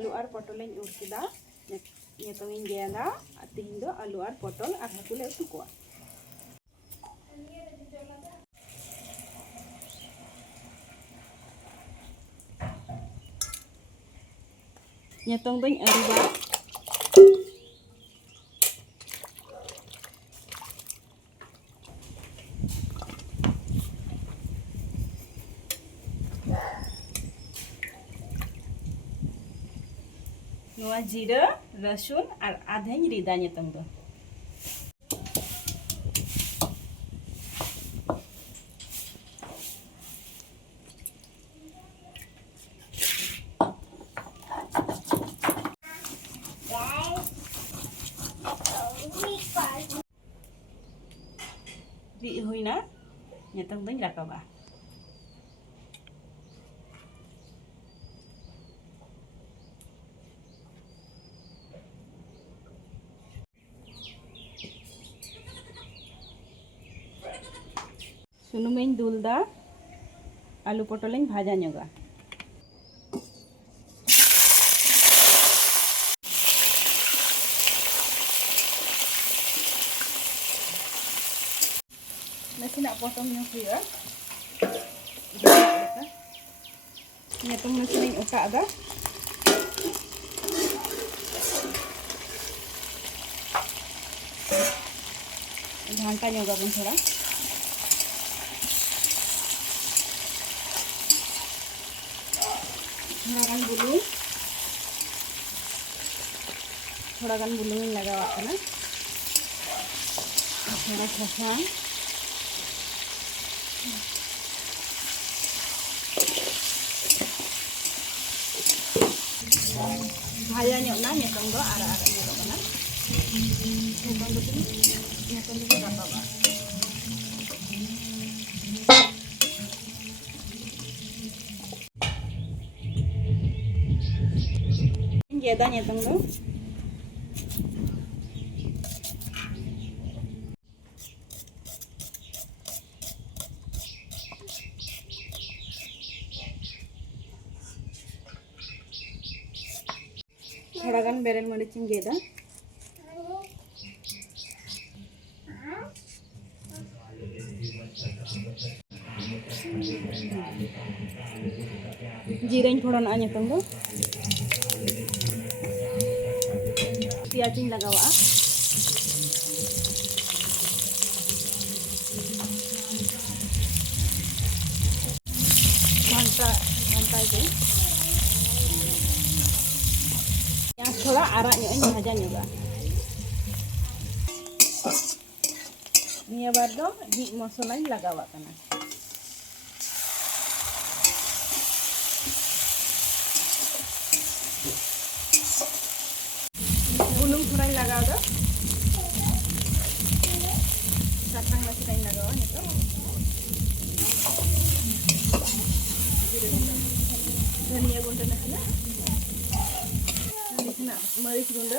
आलू और पटल उड़ केदा नितों गेदा तीन दो आलू और पटल और हाकू ले उतु कोआ नितों दों अरुबा जीरा रसुन और आधे रिदा नितों दो री हुईना नितों दों राकाबा सुनुमें दुलदा आलू पटल भाजा नोगा नसीना पटल हुआ नितों नसीना उटा घंटा नोगा बन थोड़ा थोड़ा गान बुलुंग लगावा कना थोड़ा सासांग भाजा ना नितों दो आरा नितों कना नितों दो राकाबा गेदा नितों दो थोड़ा गान बेरेल मरीच गेदा जीरा फोड़न नितों दो प्याज लगावा घंटा दे थोड़ा आरा भाजा नोगा निया बार दो हीट मसला लगावा कना बुलुंग थोड़ा लगाव दो सासांग नसीना लगावा नितो धनिया गुंड नसीना मरीच गुंड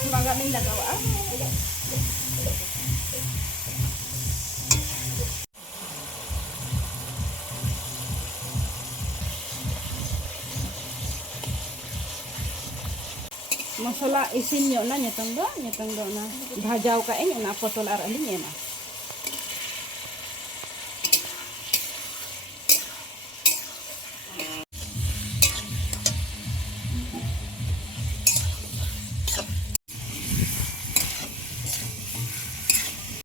थोड़ा गान लगावा मसला इसिन ना नितों दो ना भाजाव का ना पटल और आलू एमा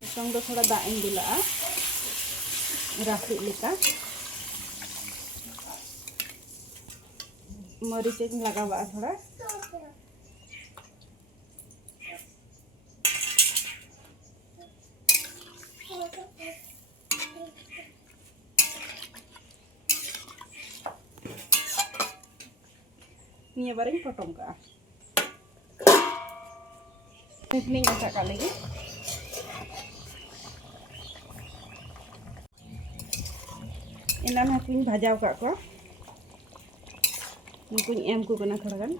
नितों दो थोड़ा दाग दुला राफी लेका मरीच लगावा थोड़ा निया बारिंग potong ka Tingling aja kali ini. Inam hakuin bhajau kak ko. Mungkin em ku kena kan.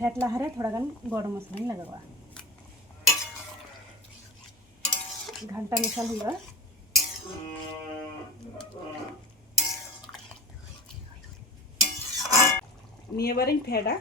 फैट लाहारे थोड़ा गान गरम मसला लगावा घंटा मिसाल हुआ निये बारे फेड़ा